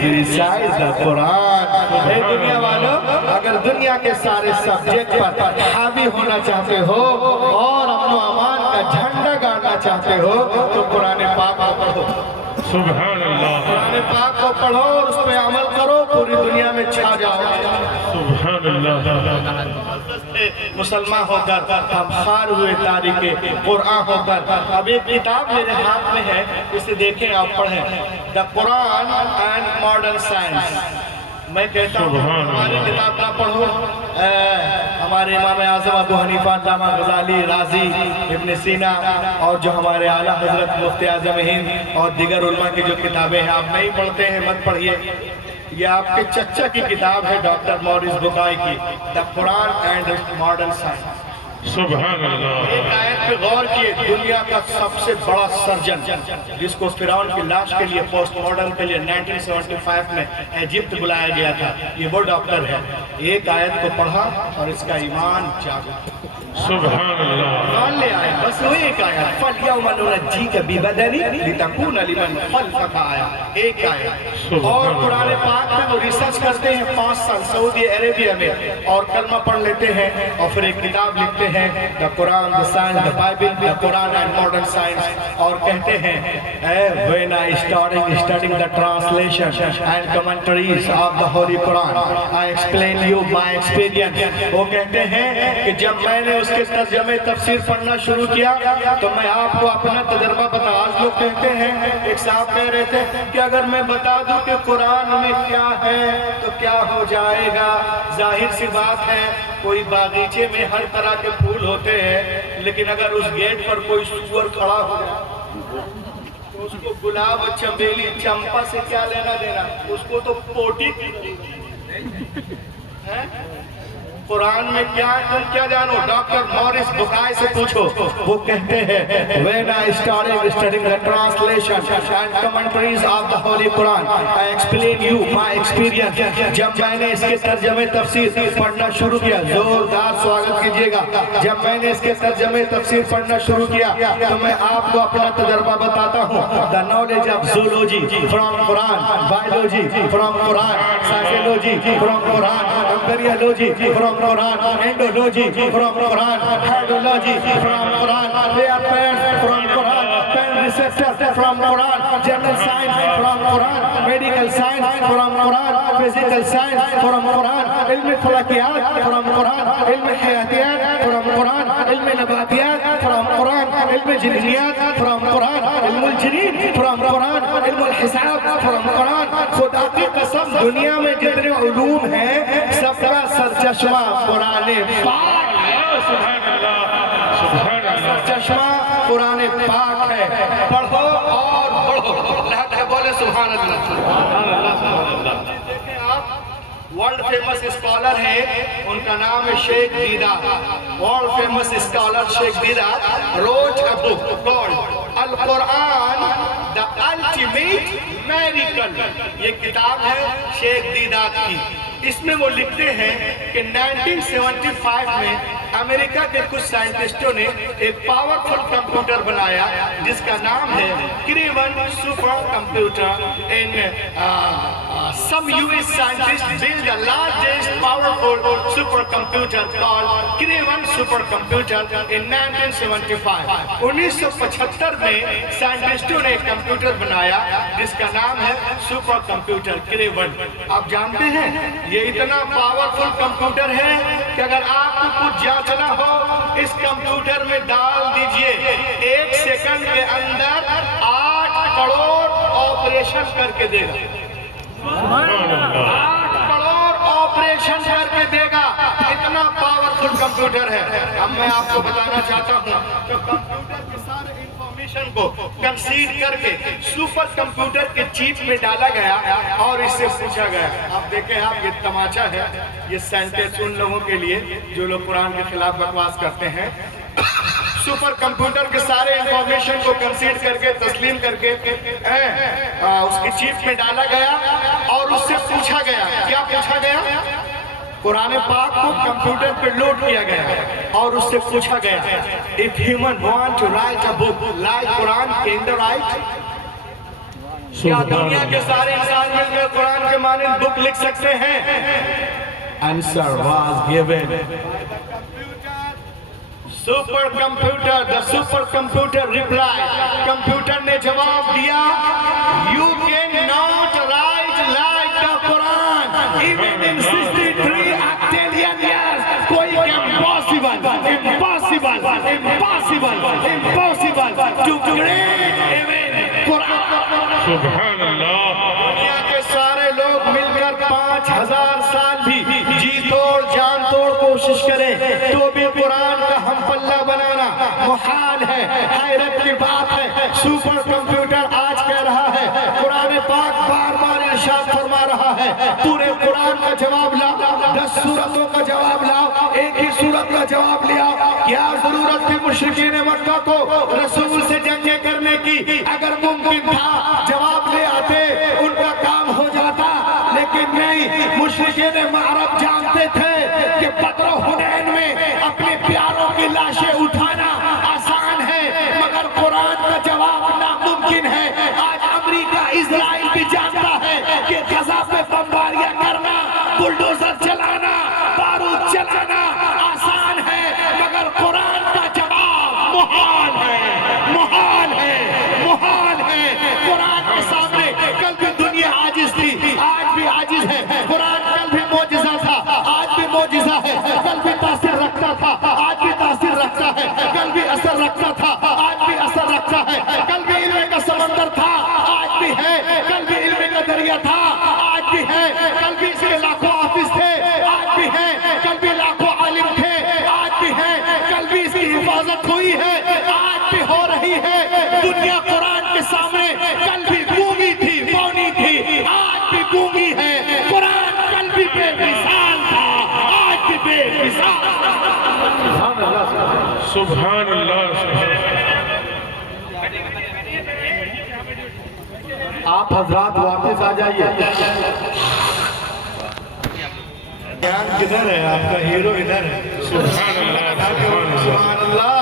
please recite the Quran. اے دنیا والوں، اگر دنیا کے سارے سبجیکٹ پر حاوی ہونا چاہتے ہو اور امن و امان کا جھنڈا گاڑنا چاہتے ہو تو قرآن پاک کو پڑھو. سبحان اللہ. قرآن پاک کو پڑھو اور اس پہ عمل کرو، پوری دنیا میں چھا جاؤ. سبحان اللہ. مسلمان ہو کر ہم خار ہوئے تاریخ قرآن ہو کر. اب ایک کتاب میرے ہاتھ میں ہے، اسے دیکھیں آپ پڑھیں. دا قرآن اینڈ ماڈرن سائنس. میں کہتا ہوں ہماری کتاب نہ پڑھو. ہمارے امام اعظم ابو حنیفہ علامہ غزالی، رازی، ابن سینا اور جو ہمارے اعلیٰ حضرت مفتی اعظم ہند اور دیگر علماء کی جو کتابیں ہیں آپ نہیں پڑھتے ہیں مت پڑھیے. یہ آپ کے چچا کی کتاب ہے ڈاکٹر موریس بکائی کی، دا قرآن اینڈ ماڈرن سائنس. سبحان اللہ. ایک آیت پہ غور کیے. دنیا کا سب سے بڑا سرجن جس کو فرعون کی لاش کے لیے پوسٹ مارٹم کے لیے 1975 میں ایجپٹ بلایا گیا تھا، یہ وہ ڈاکٹر ہے. ایک آیت کو پڑھا اور اس کا ایمان جاگا. سبحان اللہ. ایمان لے آیا. بس وہ ایک آیت. فَالْيَوْمَ نُنَجِّيكَ بِبَدَنِكَ لِتَكُونَ لِمَنْ خَلْفَكَ آیا. ایک آیت. اور قرآن پاک میں وہ ریسرچ کرتے ہیں 5 سال سعودی عربیہ میں اور کلمہ پڑھ لیتے ہیں اور پھر ایک کتاب لکھتے ہیں the Quran, the science, the Bible, the Quran and modern science. اور کہتے ہیں when I started studying the translation and commentaries of the Holy Quran, I explained you my experience. وہ کہتے ہیں کہ جب میں نے اس کے ترجمے تفسیر پڑھنا شروع کیا تو میں آپ کو اپنا تجربہ بتا. آج لوگ کہتے ہیں، ایک صاحب کہہ رہے تھے کہ اگر میں بتا دوں کہ قرآن میں کیا ہے تو کیا ہو جائے گا. ظاہر سی بات ہے، کوئی باغیچے میں ہر طرح کے پھول ہوتے ہیں، لیکن اگر اس گیٹ پر کوئی سور کھڑا ہو جائے تو اس کو گلاب، چمیلی، چمپا سے کیا لینا دینا؟ اس کو تو پوٹی ہے. قرآن میں کیا ہے تم کیا جانو؟ ڈاکٹر موریس بکائی سے پوچھو. وہ کہتے ہیں when I started studying the translation and commentaries of the Holy Quran, I explained you my experience. جب میں نے اس کے ترجمے تفسیر پڑھنا شروع کیا، زوردار سواگت کیجئے گا. جب میں نے اس کے ترجمے تفسیر پڑھنا شروع کیا تو میں آپ کو اپنا تجربہ بتاتا ہوں. The knowledge of zoology from Quran, biology from Quran, psychology from Quran, embryology from Quran, endology from Quran, hydrology from Quran, their parents from Quran, pen receptor from Quran, general science from Quran, medical science from Quran, physical science from Quran, علم فلکیات from Quran, علم حیاتیات from Quran, علم نباتیات from Quran, علم جنیات from Quran, علم الجنین from Quran, علم الحساب from Quran. خدا کی قسم دنیا میں جتنے علوم ہیں سب کا سرچشمہ قرآن پاک. سبحان اللہ. سبحان اللہ. سرچشمہ قرآن پاک ہے. پڑھو اور پڑھو. اللہ تعالیٰ بولے سبحان اللہ. سبحان اللہ. سبحان اللہ. دیکھیں آپ ورلڈ فیمس اسکالر ہے، ان کا نام ہے شیخ دیدار. ورلڈ فیمس اسکالر شیخ دیدار wrote a book called القرآن the ultimate miracle. یہ کتاب ہے شیخ دیدار کی. اس میں وہ لکھتے ہیں کہ 1975 میں امریکہ کے کچھ سائنٹسٹوں نے ایک پاورفل کمپیوٹر بنایا جس کا نام ہے کریون super computer. Some US scientists built the largest powerful supercomputer called Craven supercomputer in 1975. 1975 میں سائنٹسٹوں نے ایک کمپیوٹر بنایا جس کا نام ہے سپر کمپیوٹر کریون. آپ جانتے ہیں یہ اتنا پاورفل کمپیوٹر ہے کہ اگر آپ کو کچھ جانچنا ہو اس کمپیوٹر میں ڈال دیجئے، 1 سیکنڈ کے اندر 8 کروڑ آپریشن کر کے دے گا. 8 کروڑ آپریشن کر کے دے گا. اتنا پاورفل کمپیوٹر ہے. اب میں آپ کو بتانا چاہتا ہوں کہ کمپیوٹر کے سارے انفارمیشن کو کنسیڈ کر کے سپر کمپیوٹر کے چیپ میں ڈالا گیا اور اس سے پوچھا گیا. آپ دیکھیں آپ یہ تماچا ہے، یہ سینٹنس ان لوگوں کے لیے جو لوگ قرآن کے خلاف بکواس کرتے ہیں. سپر کمپیوٹر کے سارے انفارمیشن کو کنسیڈ کر کے تسلیم کر کے اس کی چیپ میں ڈالا گیا اور اس سے پوچھا گیا. کیا پوچھا گیا؟ قرآن پاک کو کمپیوٹر پر لوڈ کیا گیا اور اس سے پوچھا گیا if human want to write a book like Quran, can they write? کیا دنیا کے سارے انسان مل کر قرآن کے مانند بک لکھ سکتے ہیں؟ Answer was given. Super computer the super computer replied. Computer نے جواب دیا You cannot write like the Quran even in 63 octillion years. کوئی impossible to create even Quran. سبحان اللہ. دنیا کے سارے لوگ مل کر 5000 سال بھی جی توڑ جان توڑ کوشش کریں تو بھی قرآن کا ہم پلہ بنانا محال ہے. حیرت کی بات ہے سپر کمپیوٹر آج کہہ رہا ہے قرآن پاک بار بار ارشاد فرما رہا ہے پورے قرآن کا جواب لاؤ 10 سورتوں کا جواب لاؤ ایک ہی سورت کا جواب لے آؤ. کیا ضرورت تھی مشرکین مکہ کو رسول سے جنگیں کرنے کی؟ اگر ممکن تھا جواب لے آتے ان کا کام ہو جاتا لیکن نہیں. مشرکین عرب جانتے تھے کہ بدر و حنین میں اپنے پیاروں کی لاشیں اٹھانا آسان ہے مگر قرآن کا جواب ناممکن ہے. آج امریکہ اسرائیل بھی جانتا ہے کہ غزہ پہ بمباریاں کرنا بلڈوزر چلانا بارود چلانا آسان ہے مگر قرآن کا جواب محال ہے. قرآن کے سامنے کل بھی دنیا عاجز تھی آج بھی عاجز ہے. قرآن کل بھی معجزہ تھا آج بھی معجزہ ہے. کل بھی تاثیر رکھتا تھا آج بھی تاثیر رکھتا ہے. کل بھی اثر رکھتا تھا آج بھی اثر رکھتا ہے. کل بھی علم کا سمندر تھا آج بھی ہے. کل بھی علم کا دریا تھا آج بھی ہے. کل بھی اس کے لاکھوں حافظ تھے آج بھی ہے. کل بھی لاکھوں عالم تھے آج بھی ہے. کل بھی اس کی حفاظت ہوئی ہے آج بھی ہو رہی ہے. دنیا قرآن کے سامنے کل بھی گونگی تھی مونی تھی آج بھی گونگی ہے. قرآن کل بھی بے مثال تھا آج بھی بے مثال. سبحان اللہ. آپ حضرات واپس آ جائیے. دھیان کدھر ہے؟ آپ کا ہیرو ادھر ہے. سبحان اللہ. سبحان اللہ.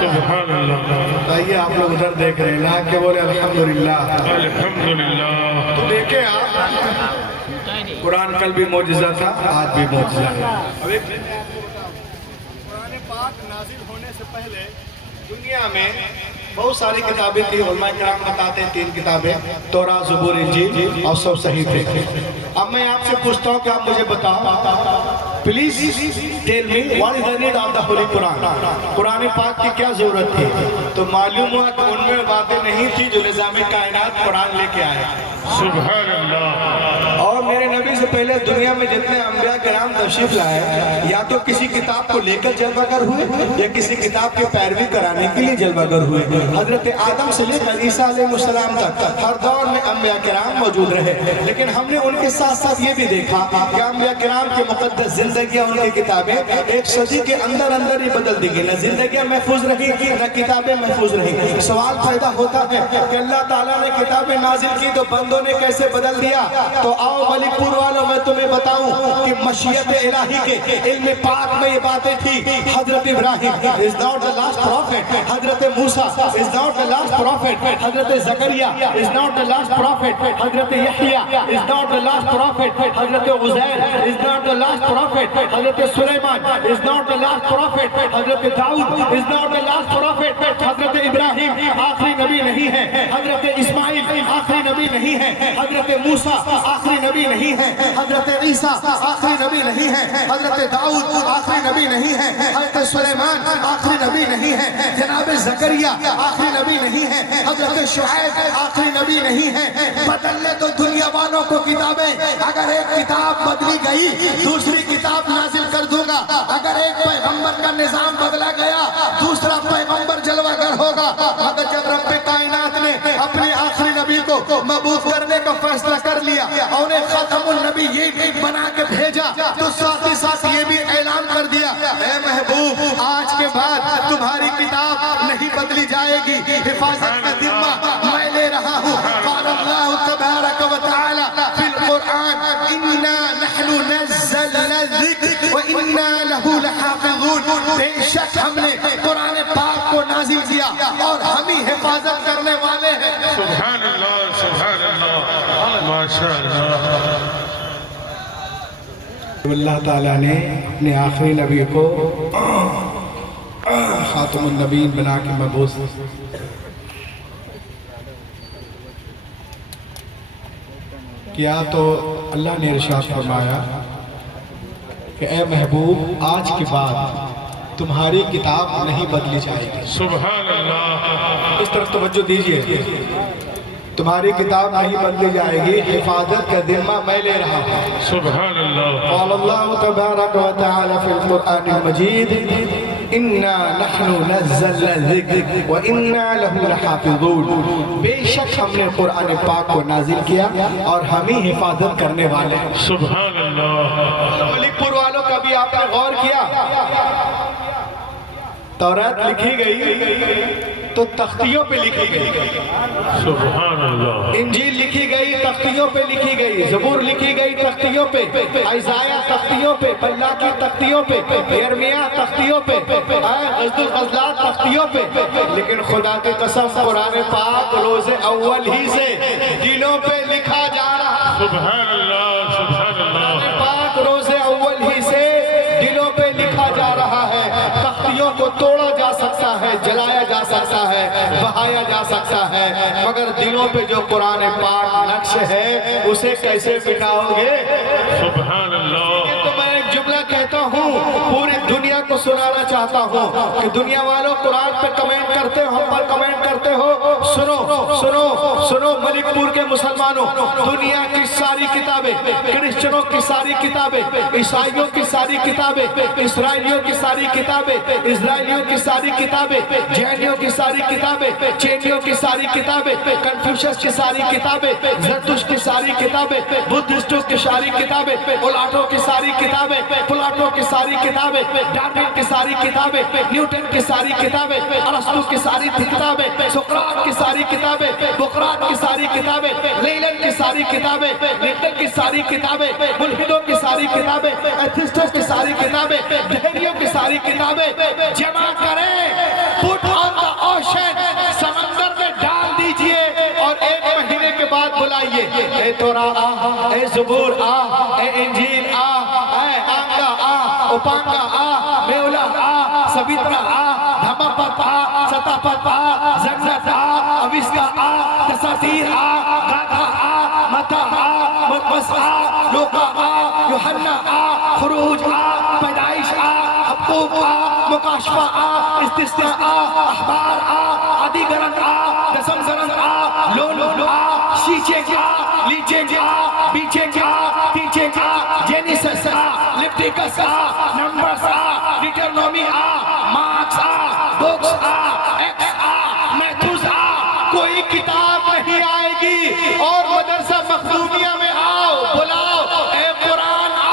سبحان اللہ. آئیے آپ لوگ ادھر دیکھ رہے ہیں لا کے بولے الحمدللہ. الحمدللہ. تو دیکھیں آپ قرآن کل بھی معجزہ تھا آج بھی معجزہ ہے. قرآن پاک نازل ہونے سے پہلے دنیا میں بہت ساری کتابیں تھی. علماء کرام بتاتے ہیں 3 کتابیں توراہ زبور انجیل اور سب صحیح تھے. اب میں آپ سے پوچھتا ہوں کہ آپ مجھے بتاؤ please tell me what is the need of the holy Quran. قرآن پاک کی کیا ضرورت تھی؟ تو معلوم ہوا کہ ان میں باتیں نہیں تھی جو نظام کائنات قرآن لے کے آئے. سبحان اللہ. اور میرے نبی سے پہلے دنیا میں جتنے انبیاء کرام تشریف لائے یا تو کسی کتاب کو لے کر جلوہ گر ہوئے یا کسی کتاب کی پیروی کرانے کے لیے جلوہ گر ہوئے. حضرت آدم سے لے کر عیسیٰ علیہ السلام تک ہر دور میں انبیاء کرام موجود رہے لیکن ہم نے ان کے ساتھ ساتھ یہ بھی دیکھا کہ انبیاء کرام کے مقدس زندگیاں ان کی کتابیں ایک صدی کے اندر ہی بدل دی گئی. نہ زندگیاں محفوظ رہی نہ کتابیں محفوظ رہی. سوال پیدا ہوتا ہے کہ اللہ تعالیٰ نے کتابیں نازل کی تو بندوں نے کیسے بدل دیا؟ تو آؤ ملک پور والوں میں تمہیں بتاؤں کہ مشیت الہی کے علم پاک میں یہ باتیں تھی. حضرت ابراہیم is not the last prophet. حضرت موسیٰ is not the last prophet. حضرت زکریا is not the last prophet. حضرت یحییٰ is not the last prophet. حضرت Uzair is not the last prophet. حضرت سلیمان is not the last prophet. حضرت داؤد is not the last prophet. حضرت ابراہیم آخری نبی نہیں ہے. حضرت اسماعیل آخری نبی نہیں ہے. حضرت موسیٰ آخری نبی نہیں ہے. حضرت عیسیٰ آخری نبی نہیں ہے. حضرت داؤد آخری نبی نہیں ہے. حضرت سلیمان آخری نبی نہیں ہے. جناب زکریا آخری نبی نہیں ہے. حضرت شعیب آخری نبی نہیں ہے. بدلنے تو دنیا والوں کو کتابیں. اگر ایک کتاب بدلی گئی دوسری کتاب نازل کر دوں گا. اگر ایک پیغمبر کا نظام بدلا گیا دوسرا پیغمبر جلوہ گر ہوگا. مگر جب رب کائنات نے اپنے آخری نبی کو مبعوث کرنے کا فیصلہ کر لیا اور انہیں ختم النبی یہ بنا کے بھیجا تو ساتھ ہی ساتھ یہ بھی اعلان کر دیا اے محبوب آج کے بعد تمہاری کتاب نہیں بدلی جائے گی. حفاظت کا ذمہ میں لے رہا ہوں. قال اللہ تبارک و تعالی فی القرآن انا نحن نزلنا الذکر و انا له لحافظون. بے شک ہم نے قرآن پاک کو نازل کیا اور ہم ہی حفاظت کرنے والے ہیں. سبحان اللہ. سبحان اللہ تعالیٰ نے اپنے آخری نبی کو خاتم النبیین بنا کے مبعوث کیا تو اللہ نے ارشاد فرمایا کہ اے محبوب آج کے بعد تمہاری کتاب نہیں بدلی جائے گی. سبحان اللہ. اس طرف توجہ دیجئے. تمہاری کتاب نہیں بدلی جائے گی، حفاظت کا ذمہ میں لے رہا ہوں. سبحان اللہ. قال اللہ تبارک و تعالی فی القرآن المجید اِنَّا نَحْنُ نَزَّلْنَا الذِّكْرَ وَإِنَّا لَهُ لَحَافِظُونَ. بے شک ہم نے قرآن پاک کو نازل کیا اور ہم ہی حفاظت کرنے والے ہیں. سبحان اللہ. ملک پور والوں کا بھی آپ نے غور کیا، تورات لکھی گئی تو تختیوں پہ لکھی گئی، سبحان اللہ. انجیل لکھی گئی تختیوں پہ لکھی گئی، زبور لکھی گئی تختیوں پہ، اشعیا تختیوں پہ، بلاکی تختیوں پہ، یرمیہ تختیوں پہ، غزل الغزلات تختیوں پہ. لیکن خدا کی قسم قرآن پاک روز اول ہی سے دلوں پہ لکھا جا رہا. سبحان اللہ. سبحان اللہ. قرآن پاک روز اول ہی سے دلوں پہ لکھا جا رہا ہے. تختیوں کو توڑا جا سکتا ہے، جلایا جا سکتا ہے، بہایا جا سکتا ہے، مگر دلوں پہ جو قرآن پاک نقش ہے اسے کیسے مٹاؤ گے؟ سبحان اللہ. تو میں ایک جملہ کہتا ہوں، پوری دنیا کو سنانا چاہتا ہوں کہ دنیا والوں قرآن پہ کمنٹ کرتے ہو، ہم پر کمنٹ کرتے ہو. سنو سنو سنو ملک پور کے مسلمانوں، دنیا کی ساری کتابیں، کرسچنوں کی ساری کتابیں، عیسائیوں کی ساری کتابیں، اسرائیلیوں کی ساری کتابیں، اسرائیلیوں کی ساری کتابیں، جینیوں کی ساری کتابیں، چینیوں کی ساری کتابیں، کنفیوشس کی ساری کتابیں، زرتشت کی ساری کتابیں، بدھسٹوں کی ساری کتابیں، اولاٹوں کی ساری کتابیں، پلاٹوں کی ساری کتابیں، ڈارون کی ساری کتابیں، نیوٹن کی ساری کتابیں، ارسطو کی ساری کتابیں، سقراط کی ساری کتابیں، بقراط کی ساری کتابیں، لیلن کی ساری کتابیں، نیوٹن کی ساری کتابیں، ملحدوں کی ساری کتابیں، ایتھیسٹوں کی ساری کتابیں، دہریوں کی ساری کتابیں جمع کریں، پٹ آن دا اوشن، سمندر میں ڈال دیجئے اور ایک مہینے کے بعد بلائیے. اے تورات آ، اے زبور آ، اے انجیل آ، اے آنگا آ، اپانگا آ، میولا آ، سبیترا آ، دھمپت آ، ستاپت آ، زنزت آ، اویسکا آ، تساتیر آ، گاتا آ، متا آ، مقبس آ، لوکا آ، یوحنا آ، خروج آ، پیدائش آ، حبقوق آ، مکاشفہ آ، استثناء آ، احبار آ، عدی گرن آ، دسم زرن آ، لولو آ، شیچے آ، لیچے آ، بیچے آ، تیچے آ، جینیسس آ، لیپٹیکس آ، نمبرز آ، ڈیٹرنومی آ، مارکس آ، بکس آ، ایکس آ، میتھوز آ. کوئی کتاب نہیں آئے گی اور مدرسہ مخدومیہ میں آؤ بلاؤ اے قرآن آ،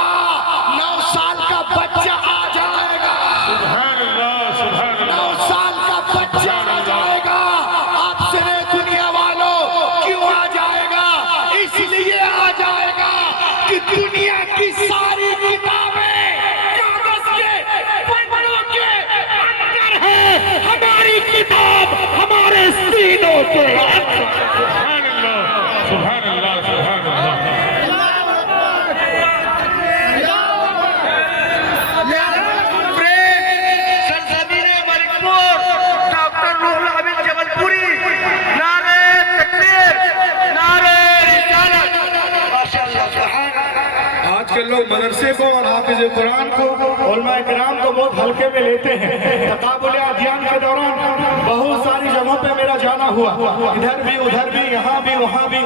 9 سال کا بچہ آ جائے گا. سبحان اللہ. سبحان اللہ. 9 سال کا بچہ آ جائے گا. آپ سے دنیا والوں کیوں آ جائے گا؟ اس لیے آ جائے گا کہ دنیا کی ساری کتابیں کاغذ کے پنوں کے اندر ہے، ہماری کتاب ہمارے سینوں کے اندر. سبحان اللہ. سبحان اللہ. سبحان اللہ. آج کے لوگ مدرسے کو اور حافظ قرآن کو، علماء کرام کو بہت ہلکے میں لیتے ہیں. تقابل ادیان کے دوران بہت ساری جگہوں پہ میرا جانا ہوا، ادھر بھی ادھر بھی، یہاں بھی وہاں بھی.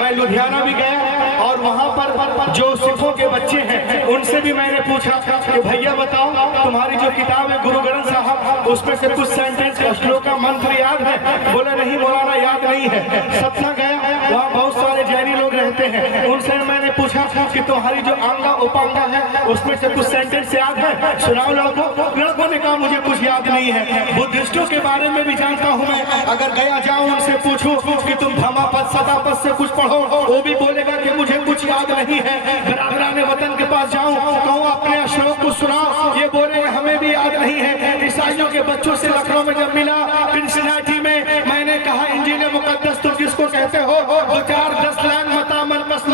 میں لدھیانہ بھی گیا اور وہاں پر جو سکھوں کے بچے ہیں ان سے بھی میں نے پوچھا کہ بھیا بتاؤ تمہاری جو کتاب ہے گرو گرنتھ صاحب، اس میں سے کچھ سینٹنس کا شلوکا منتر یاد ہے؟ بولے نہیں مولانا یاد نہیں ہے. ستنا گیا، وہاں بہت سارے جینی لوگ رہتے ہیں، ان سے میں نے پوچھا کہ تمہاری جو آنگا اپانگا ہے اس میں سے کچھ سینٹنس یاد ہے؟ سناؤ لڑکوں نے کہا مجھے کچھ یاد نہیں ہے. بدھسٹوں کے بارے میں بھی جانتا ہوں میں، اگر گیا جاؤں ان سے پوچھوں کہ تم دھماپت ستاپت سے کچھ پڑھو، وہ بھی بولے گا کہ مجھے کچھ یاد نہیں ہے. برادران وطن کے پاس جاؤں کہوں اپنے اشوق کو سناؤ، یہ بولے ہمیں بھی یاد نہیں ہے. عیسائیوں کے بچوں سے لکھنؤ میں جب ملا سنسناٹی میں نے کہا انجیل مقدس تم جس کو کہتے ہو 2-4-10 لائن متا من مسلم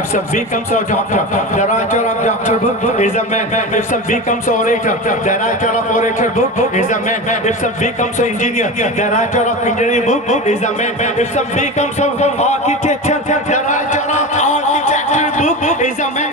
If some becomes a doctor, the writer of doctor book is a man. If some becomes an orator, the writer of orator book is a man. If some becomes an engineer, the writer of engineering book is a man. If some becomes an architecture, the writer of architecture book is a man.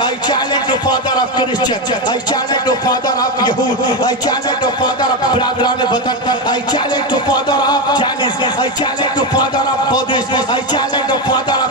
I challenge the father of Christian, I challenge the father of Yahud, I challenge the father of Bradran Batan, I challenge the father of Jainis, I challenge the father of Buddhists, I challenge the father of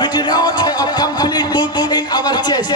we do not have a complete book in our chest.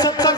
70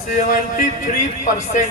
73%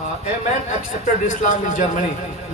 A man accepted Islam in Germany,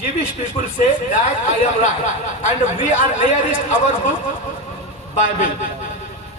Jewish people say that I am right and we are nearest our book Bible।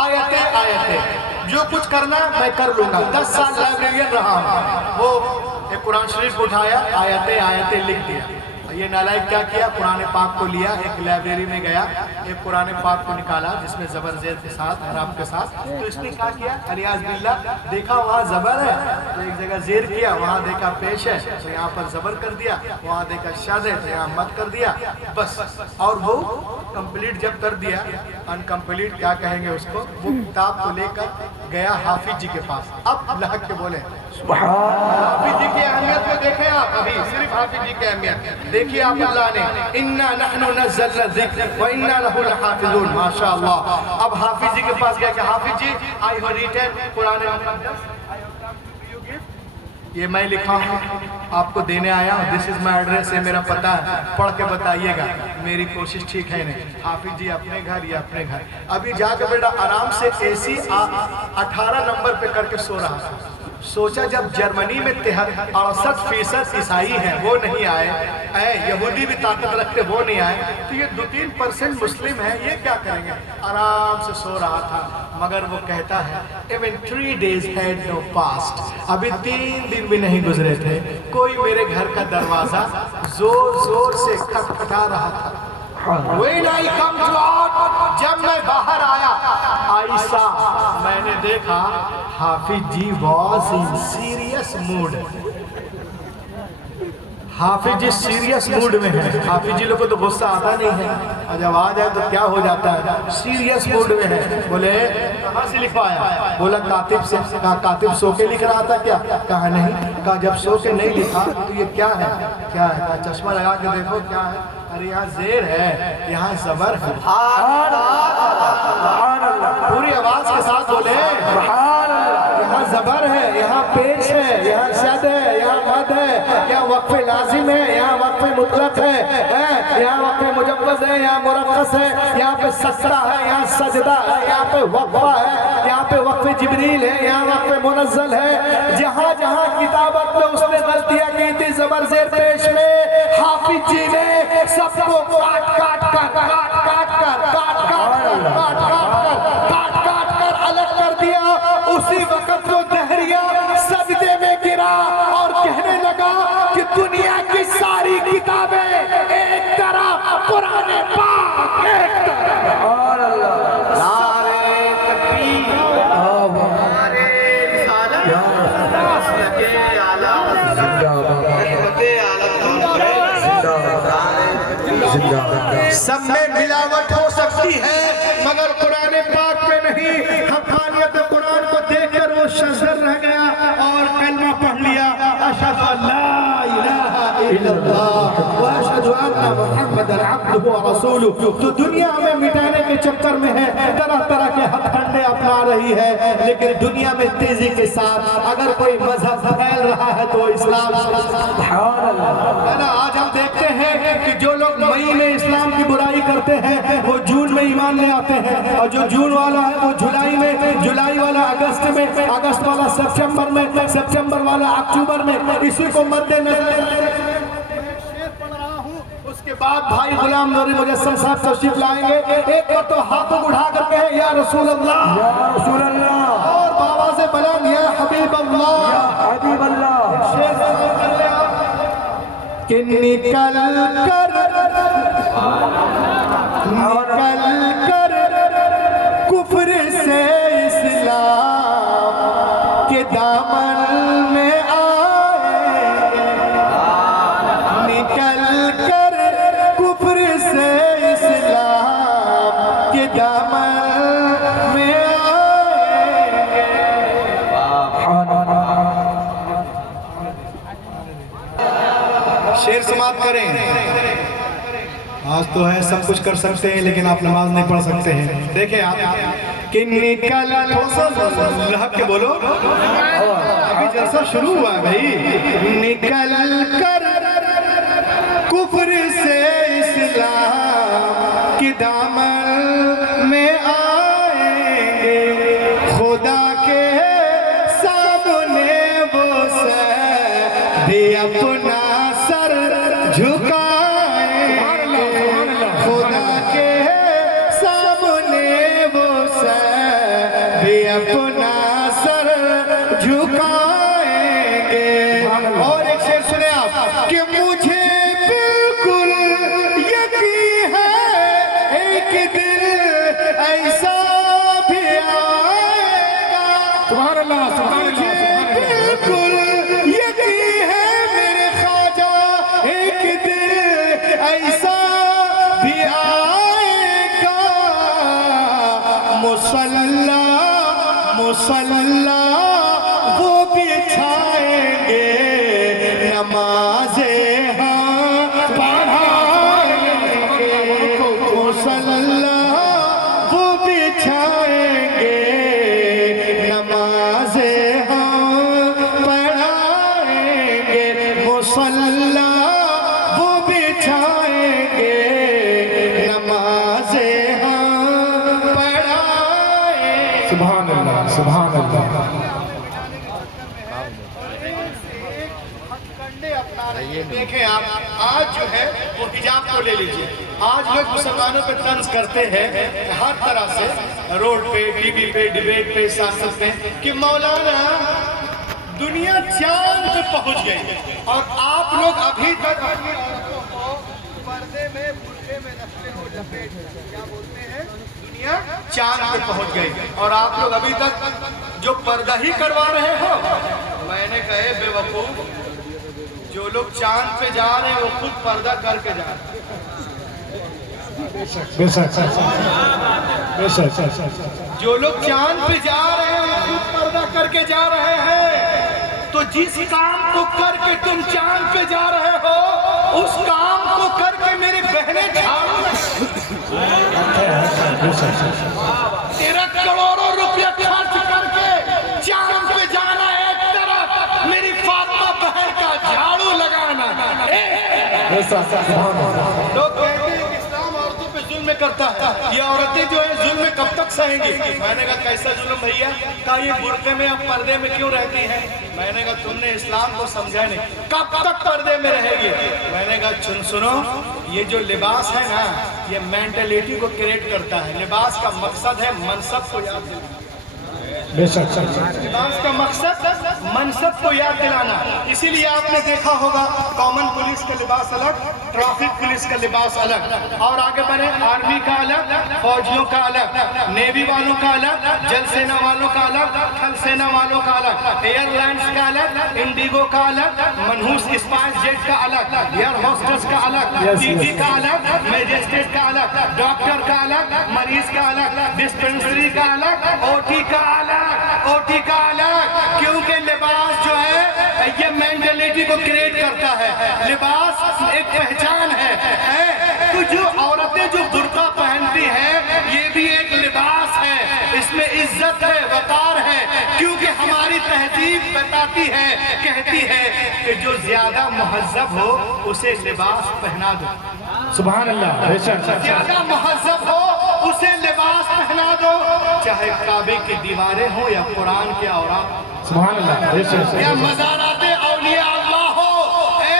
آیتیں آیتیں، جو کچھ کرنا میں کر لوں گا. 10 سال librarian رہا ہوں. وہ ایک قرآن شریف اٹھایا، آیتیں آیتیں لکھ دیا. یہ نالائق کیا کیا، قرآن پاک کو لیا، ایک لائبریری میں گیا، ایک قرآن پاک کو نکالا جس میں زبر زیر کے ساتھ، حرام کے ساتھ. تو اس نے کیا کیا، الیاذ باللہ، دیکھا وہاں زبر ہے تو ایک جگہ زیر کیا، وہاں دیکھا پیش ہے تو یہاں پر زبر کر دیا، وہاں دیکھا شد ہے تو یہاں مد کر دیا بس. اور وہ کمپلیٹ جب کر دیا، انکمپلیٹ کیا کہیں گے اس کو، وہ کتاب کو لے کر گیا حافظ جی کے پاس. اب لہک کے بولے حافظ جی کی اہمیت میں دیکھیں آپ، ابھی صرف حافظ جی کی اہمیت دیکھیے آپ. اللہ نے اِنَّا نَحْنُ نَزَّلْنَا الذِّكْرَ وَإِنَّا لَهُ لَحَافِظُونَ. ماشاءاللہ. اب حافظ جی کے پاس گیا کہ حافظ جی I have written قرآن مقدس، یہ میں لکھا ہوں، آپ کو دینے آیا ہوں. دس از مائی ایڈریس، ہے میرا پتہ ہے، پڑھ کے بتائیے گا میری کوشش ٹھیک ہے نہیں. حافظ جی اپنے گھر یا اپنے گھر، ابھی جا کے بیٹا آرام سے اے سی 18 نمبر پہ کر کے سو رہا تھا. سوچا جب جرمنی میں 68% عیسائی ہیں وہ نہیں آئے، یہودی بھی طاقت رکھتے وہ نہیں آئے، تو یہ 2-3% مسلم ہیں، یہ کیا کریں گے. آرام سے سو رہا تھا. مگر وہ کہتا ہے even 3 days had no passed، ابھی 3 دن بھی نہیں گزرے تھے، کوئی میرے گھر کا دروازہ زور زور سے کھٹکھٹا رہا تھا. When I come to out، جب میں باہر آیا، عائشہ میں نے دیکھا حافظ جی was in serious mood. حافظ جی سیریس موڈ میں ہیں. حافظ جی لوگ کو تو غصہ آتا نہیں ہے، اور جب آ جائے تو کیا ہو جاتا ہے، سیریس موڈ میں ہے. بولے کہاں سے لکھوایا، بولا کاتب سے. کہا کاتب سو کے لکھ رہا تھا کیا، کہا نہیں. کہا جب سو کے نہیں لکھا تو یہ کیا ہے، کیا ہے. کہا چشمہ لگا کے دیکھو کیا ہے. ارے یہاں زیر ہے، یہاں زبر ہے. پوری آواز کے ساتھ بولے یہاں زبر ہے، یہاں پیش ہے، یہاں شد ہے، یہاں مد ہے، یہاں وقف لازم ہے، یہاں وقف مطلق ہے، یہاں وقف مجوز ہے، یہاں مرخص ہے، یہاں پہ سسرہ ہے، یہاں سجدہ ہے، یہاں پہ وقفہ ہے، یہاں پہ وقف جبریل ہے، یہاں وقف منزل ہے. جہاں جہاں کتابت میں اس نے غلطیاں کی تھی زبر زیر پیش میں، حافظ جی نے سب کو کاٹ کاٹ کر الگ کر دیا. اسی وقت وہ دہریہ سجدے میں گرا اور کہنے لگا کہ دنیا کی ساری کتابیں ایک طرف، قرآن پاک ایک طرف. نعرہ تکبیر، نعرہ رسالت، مسلک اعلیٰ سب میں ملاوٹ ہو سکتی ہے مگر قرآن پاک پہ نہیں. حقانیت قرآن کو دیکھ کر وہ شذر رہ گیا اور کلمہ پڑھ لیا، اشہد ان لا الہ الا اللہ واشہد ان محمدًا عبدہ ورسولہ. تو دنیا میں مٹانے کے چکر میں ہے، طرح طرح کے ہتھ کنڈے اپنا رہی ہے، لیکن دنیا میں تیزی کے ساتھ اگر کوئی مذہب پھیل رہا ہے تو اسلام. آج ہم دیکھتے ہیں کہ جو لوگ مئی میں اسلام کی برائی کرتے ہیں وہ جون میں ایمان لے آتے ہیں، اور جو جون والا ہے وہ جولائی میں، جولائی والا اگست میں، اگست والا سپٹمبر میں، سپٹمبر والا اکتوبر میں. اسی کو مد نظر اس کے بعد بھائی غلام نوری مجسم صاحب تشریف لائیں گے. ایک بار تو ہاتھوں اٹھا کر کہیں یا رسول اللہ، یا رسول اللہ، اور بابا سے بلند یا حبیب اللہ، یا حبیب اللہ. شیر سے کر لے آپ کہ نکل کر کفر سے اسلام کے دامن میں آئیں گے. نکل کر کفر سے اسلام کے دامن میں آئیں گے. شیر سماعت کریں. آج تو ہے سب کچھ کر سکتے ہیں لیکن آپ نماز نہیں پڑھ سکتے ہیں. دیکھیں آپ کہ نکل لہب کے بولو، ابھی جلسہ شروع ہوا ہے بھائی. نکل کر کفر سے اسلام کی دامن میں آئیں گے. خدا کے سامنے وہ سجدے اپنا سر جھکائیں گے. خدا کے سامنے بھی اپنا سر جھکائیں گے. اور ایک شعر سنیں آپ کہ مجھے بالکل یقین ہے ایک دن ایسا بھی آئے گا. سبحان اللہ سبحان مجھے اللہ بالکل یقین ہے میرے خواجہ ایک دن ایسا بھی آئے گا. مصلی وہ بچھائیں گے نمازیں ہاں پڑھائیں گے. مصلی وہ بچھائیں گے نمازیں ہاں پڑھائیں گے. مصلی وہ بچھائیں گے نمازیں ہاں پڑھائیں گے. سبحان اللہ سبحان اللہ. دیکھیں آپ آج جو ہے وہ حجاب کو لے لیجئے. آج لوگ مسلمانوں پہ طنز کرتے ہیں ہر طرح سے، روڈ پہ، ٹی وی پہ، ڈیبیٹ پہ، سیاست میں، کہ مولانا دنیا چاند پہ پہنچ گئی اور آپ لوگ ابھی تک اپنی عورتوں کو پردے میں برقعے میں رکھتے ہو لپیٹ کر. کیا بولتے ہیں؟ دنیا چاند پہ پہنچ گئی اور آپ لوگ ابھی تک جو پردہ ہی کروا رہے ہو. میں نے کہے بے وقوف، جو لوگ چاند پہ جا رہے ہیں وہ خود پردہ کر کے جا رہے ہیں. بے شک بے شک. جو لوگ چاند پہ جا رہے ہیں وہ خود پردہ کر کے جا رہے ہیں. تو جس کام کو کر کے تم چاند پہ جا رہے ہو اس کام کو کر کے میری بہنیں جھاڑو. تیرا کروڑوں روپیہ خرچ کر کے چاند پہ جانا ایک طرف، میری فاطمہ بہن کا جھاڑو لگانا. لوگ کہتے ہیں کہ اسلام عورتوں پہ ظلم کرتا ہے. یہ عورتیں جو ہیں ظلم کب تک سہیں گی؟ میں نے کہا کیسا ظلم بھیا؟ کہا یہ برقعے میں اب پردے میں کیوں رہتی ہیں؟ میں نے کہا تم نے اسلام کو سمجھا نہیں. کب تک پردے میں رہے گی؟ میں نے کہا سنو، یہ جو لباس ہے نا یہ مینٹلیٹی کو کریٹ کرتا ہے. لباس کا مقصد ہے منصب کو یاد دلانا. لباس کا مقصد منصب کو یاد دلانا. اسی لیے آپ نے دیکھا ہوگا کامن پولیس کا لباس الگ، ٹریفک پولیس کا لباس الگ، اور آگے بڑھیں آرمی کا الگ، فوجیوں کا الگ، نیوی والوں کا الگ، جل سینا والوں کا الگ، تھل سینا والوں کا الگ، ایئر لائنز کا الگ، انڈیگو کا الگ، منحوس اسپائس جیٹ کا الگ، ایئر ہوسٹس کا الگ، ٹی ٹی کا الگ، میجسٹریٹ کا الگ، ڈاکٹر کا الگ، مریض کا الگ، ڈسپنسری کا الگ، او ٹی کا الگ، او ٹی کا الگ. کیونکہ لباس جو ہے یہ مینٹلیٹی کو کریٹ کرتا ہے. لباس ایک پہچان ہے. تو جو عورتیں جو برقع پہنتی ہیں یہ بھی ایک لباس ہے. اس میں عزت ہے، وقار ہے. کیونکہ ہماری تہذیب بتاتی ہے، کہتی ہے کہ جو زیادہ مہذب ہو اسے لباس پہنا دو. سبحان اللہ. زیادہ مہذب ہو اسے لباس پہنا دو، چاہے کعبے کی دیواریں ہوں یا قرآن کے اوراق، سبحان اللہ. یا مزارات اولیاء اللہ ہو. اے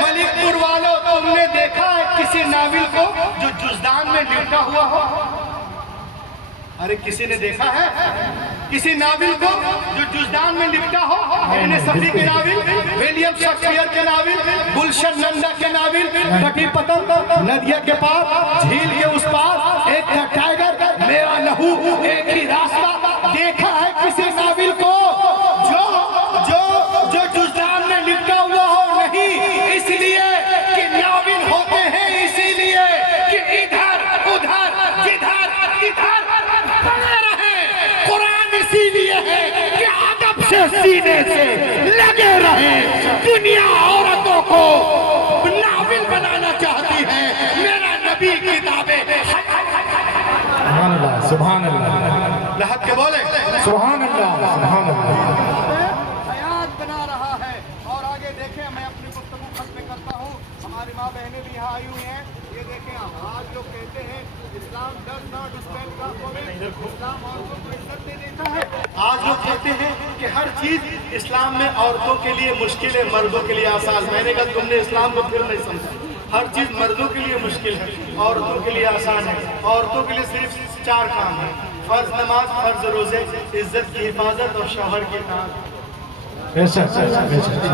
ملک پور والوں، تم نے دیکھا ہے کسی ناول کو جو جزدان میں لپٹا ہوا ہو؟ ارے کسی نے دیکھا ہے کسی ناول کو جو جزدان میں لپٹا ہو؟ ابن صفی کے ناول، ولیم شیکسپیئر کے ناول، گلشن نندا کے ناول، کٹی پتنگ، ندیہ کے پار، جھیل کے اس پار، ایک تھا ٹائیگر، میرا لہو، ایک ہی راستہ. دیکھا ہے کسی ناول کو جو جزدان میں لپٹا ہوا ہو؟ نہیں. اس لیے کہ ناول ہوتے ہیں اسی لیے کہ ادھر ادھر جدھر ادھر بنے رہے. قرآن اسی لیے ہے کہ ادب سے سینے سے لگے رہے. دنیا عورتوں کو ناول بنانا چاہتی ہے، میرا نبی کتابیں. سبحان اللہ سبحان اللہ. لحق کے بولے سبحان اللہ سبحان اللہ. حیات بنا رہا ہے. اور آگے دیکھیں، میں اپنی گفتگو ختم کرتا ہوں. ہماری ماں بہنیں بھی یہاں آئی ہوئی ہیں. یہ دیکھیں آج لوگ کہتے ہیں اسلام does not stand for women. اسلام عورتوں کو عزت دے دیتا ہے. آج لوگ کہتے ہیں کہ ہر چیز اسلام میں عورتوں کے لیے مشکل ہے، مردوں کے لیے آسان. میں نے کہا تم نے اسلام کو پھر نہیں سمجھا. ہر چیز مردوں کے لیے مشکل ہے، عورتوں کے لیے آسان ہے. عورتوں کے لیے صرف 4 کام ہیں: فرض نماز، فرض روزے، عزت کی حفاظت اور شوہر کی اطاعت. یہ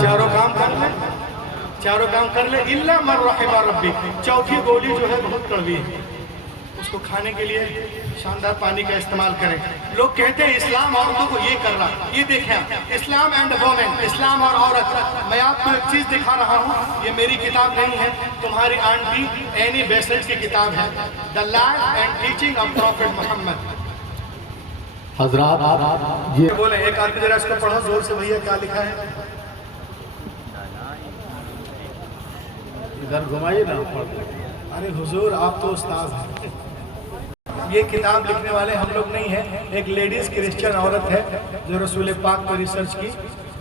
چاروں کام کر لیں، چاروں کام کر لیں. الا من رحم ربی، چوتھی گولی جو ہے بہت کڑوی ہے، اس کو کھانے کے لیے شاندار پانی کا استعمال کریں. لوگ کہتے ہیں اسلام عورتوں کو یہ کر رہا. یہ دیکھیں، اسلام اینڈ وومن، اسلام اور عورت. میں آپ کو ایک چیز دکھا رہا ہوں، یہ میری کتاب نہیں ہے، تمہاری آنٹی اینی بیسنٹ کی کتاب ہے، the life and teaching of prophet Muhammad. حضرات یہ بولیں ایک آدمی ذرا اس کو پڑھو زور سے، بھیا کیا لکھا ہے؟ ادھر گھمائیے نا. ارے حضور آپ تو استاد ہیں. یہ کتاب لکھنے والے ہم لوگ نہیں ہیں، ایک لیڈیز کرسچن عورت ہے جو رسول پاک پر ریسرچ کی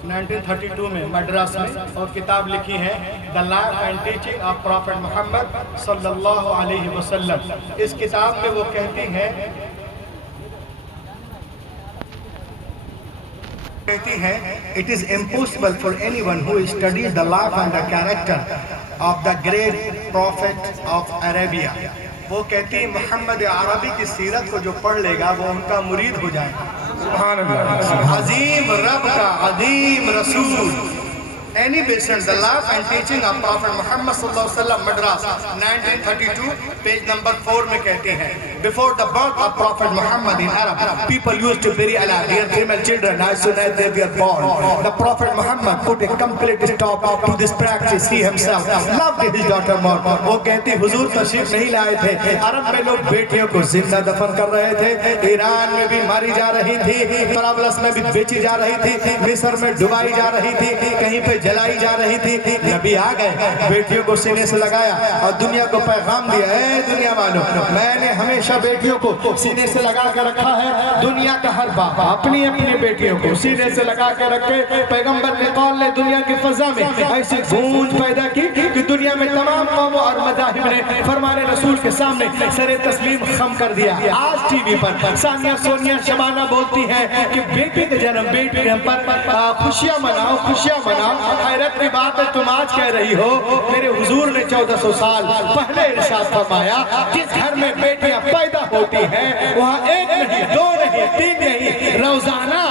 1932 میں مدراس میں، اور کتاب لکھی ہے the life and teaching of prophet Muhammad صلی اللہ علیہ وسلم. اس کتاب میں وہ کہتی ہیں it is impossible for anyone who studies the life and the character of the great prophet of Arabia. وہ کہتی ہے محمد عربی کی سیرت کو جو پڑھ لے گا وہ ان کا مرید ہو جائے گا. سبحان اللہ. عظیم رب کا عظیم رسول. Any Besant, the life and teaching of Prophet Muhammad sallallahu alaihi wasallam, Madras, 1932, page number 4 میں کہتے ہیں before the birth of Prophet Muhammad in Arab, people used to bury alive their female children as soon as they were born. The Prophet Muhammad put a complete stop to this practice. He himself loved his daughter more. وہ کہتی حضور تشریف نہیں لائے تھے، عرب میں لوگ بیٹیوں کو زندہ دفن کر رہے تھے، ایران میں بھی ماری جا رہی تھی، طرابلس میں بھی بیچی جا رہی تھی، مصر میں ڈبائی جا رہی تھی، کہیں پہ جلائی جا رہی تھی. نبی آ گئے، بیٹیوں کو سینے سے لگایا اور دنیا کو پیغام دیا، اے دنیا والوں، میں نے ہمیشہ بیٹیوں کو سینے سے لگا کے رکھا ہے. دنیا کا ہر باپ اپنی اپنی بیٹیوں کو سینے سے لگا کے رکھے. پیغمبر نے قول نے دنیا کی فضا میں ایسی گونج پیدا کی کہ دنیا میں تمام قوموں اور مذاہب نے فرمان رسول کے سامنے سر تسلیم خم کر دیا. آج ٹی وی پر ثانیہ سونیا شبانہ بولتی ہے کہ بیٹی کے جنم، بیٹی پر خوشیاں مناؤ، خوشیاں مناؤ. حیرت کی بات ہے تم آج کہہ رہی ہو، میرے حضور نے 1400 سال پہلے ارشاد فرمایا جس گھر میں بیٹیاں پیدا ہوتی ہیں وہاں 1 نہیں، 2 نہیں، 3 نہیں، روزانہ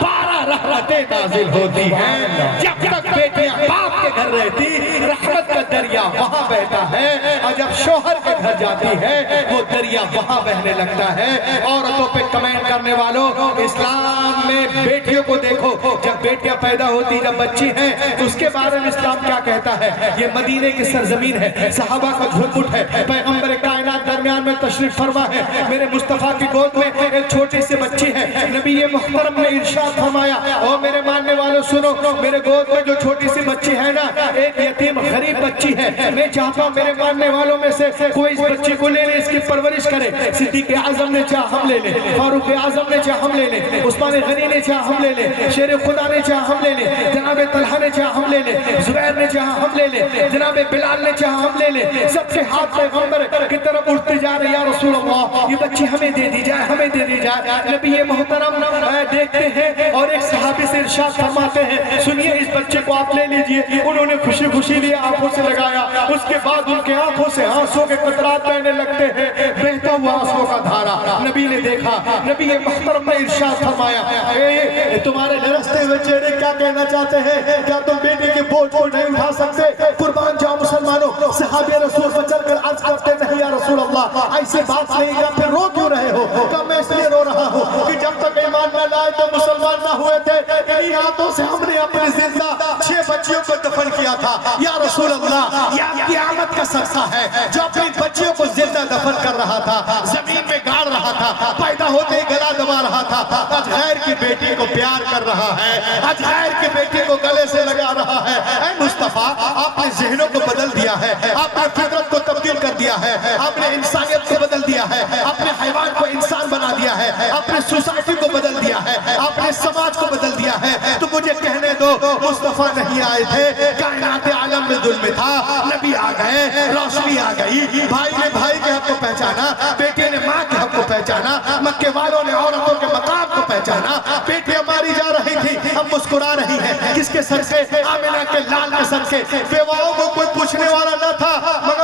12 رحمتیں نازل ہوتی ہیں. جب تک بیٹیاں باپ کے گھر رہتی رحمت کا دریا وہاں بہتا ہے، اور جب شوہر کے گھر جاتی ہے وہ دریا وہاں بہنے لگتا ہے. عورتوں پہ کمنٹ کرنے والوں، اسلام میں بیٹیوں کو دیکھو، جب بیٹیاں پیدا ہوتی، جب بچی ہیں تو اس کے بارے میں اسلام کیا کہتا ہے؟ یہ مدینے کی سرزمین ہے، صحابہ کا جھرمٹ ہے، پیغمبر کائنات درمیان میں تشریف فرما ہے، میرے مصطفیٰ کی گود میں ایک چھوٹی سی بچی ہے. نبی محترم نے ارشاد فرمایا، او میرے ماننے والوں سنو، میرے گود میں جو چھوٹی سی بچی ہے نا، ایک یتیم غریب بچی ہے. میں چاہتا ہوں میرے ماننے والوں میں سے کوئی اس بچی کو لے لے، اس کی پرورش کرے. صدیق اعظم نے چاہ ہم لے لیں، فاروق اعظم نے چاہ ہم لے لیں، عثمان غنی نے چاہ ہم لے لیں، شیر خدا نے چاہ ہم لے لیں، جناب طلحہ نے چاہ ہم لے لیں، زبیر نے چاہا ہم لے لیں، جناب بلال نے چاہا ہم لے لیں. سب کے ہاتھ پیغمبر کی طرف اٹھتے جا رہے، یا رسول اللہ یہ بچی ہمیں دے دی جائے، ہمیں دے دی جائے. نبی محترم دیکھتے ہیں اور ایک صحابی سے ارشاد فرماتے ہیں، سنیے اس بچے کو آپ لے لیجئے. انہوں نے خوشی خوشی لیا، آنکھوں سے لگایا. اس کے بعد ان کے آنکھوں سے آنسوں کے قطرات بہنے لگتے ہیں، بہتا ہوا آنسوں کا دھارا. نبی نے دیکھا، نبی محترم نے ارشاد فرمایا، اے تمہارے لرزتے ہوئے چہرے کیا کہنا چاہتے ہیں؟ کیا تم بیٹے کے بوجھ کو نہیں اٹھا سکتے؟ قربان جاؤ مسلمانوں. صحابہ رسول بچل کر عرض کرتے نہیں یا رسول اللہ ایسے بات نہیں کیا، پھر رو کیوں رہے ہو؟ کہ میں اس لیے رو رہا ہوں کہ جب تک ایمان نہ لائے تو مسلمان نہ ہوئے تھے. انہی ہاتھوں سے ہم نے اپنی زندہ 6 بچیوں کو دفن کیا تھا. یا رسول اللہ یہ قیامت کا صدقہ ہے جو اپنی بچیوں کو زندہ دفن کر رہا تھا، زمین میں گاڑ رہا تھا، پیدا ہوتے ہی گلا دبا رہا تھا. آج غیر کی بیٹی کو پیار کر رہا ہے، آج غیر کی بیٹی کو گلے سے لگا رہا ہے. اے مصطفیٰ آپ نے ذہنوں کو بدل دیا ہے، آپ نے فطرت کو تبدیل کر دیا ہے، آپ نے انسانیت کو بدل دیا ہے، آپ نے حیوان کو انسان بنا دیا ہے، آپ نے سوسائٹی کو بدل دیا ہے، آپ نے سماج کو بدل دیا ہے. تو مجھے کہنے دو مصطفیٰ نہیں آئے تھے، کائنات عالم میں ظلم تھا، نبی آ گئے، روشنی آ گئی. بھائی نے بھائی کے حق کو پہچانا، بیٹے نے ماں کے حق کو پہچانا، مکے والوں نے عورتوں کے مقام کو پہچانا. بیٹیاں ماری جا رہی تھی، اب مسکرا رہی ہیں. کس کے سر سے؟ آمنہ کے لال کے سر سے. بیواؤں کو کوئی پوچھنے والا نہ تھا مگر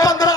15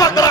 15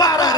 12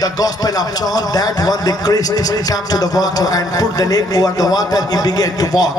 the gospel of John, that when the Christ came to the water and put the leg over the water, he began to walk.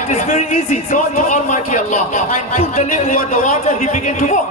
it is very easy, go to Almighty Allah and put the leg over the water, he began to walk.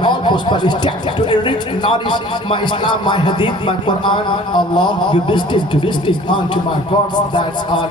all prosperity to enrich and nourish my Islam, my Hadith, my Quran. Allah, you bestowed onto my gods. That's all.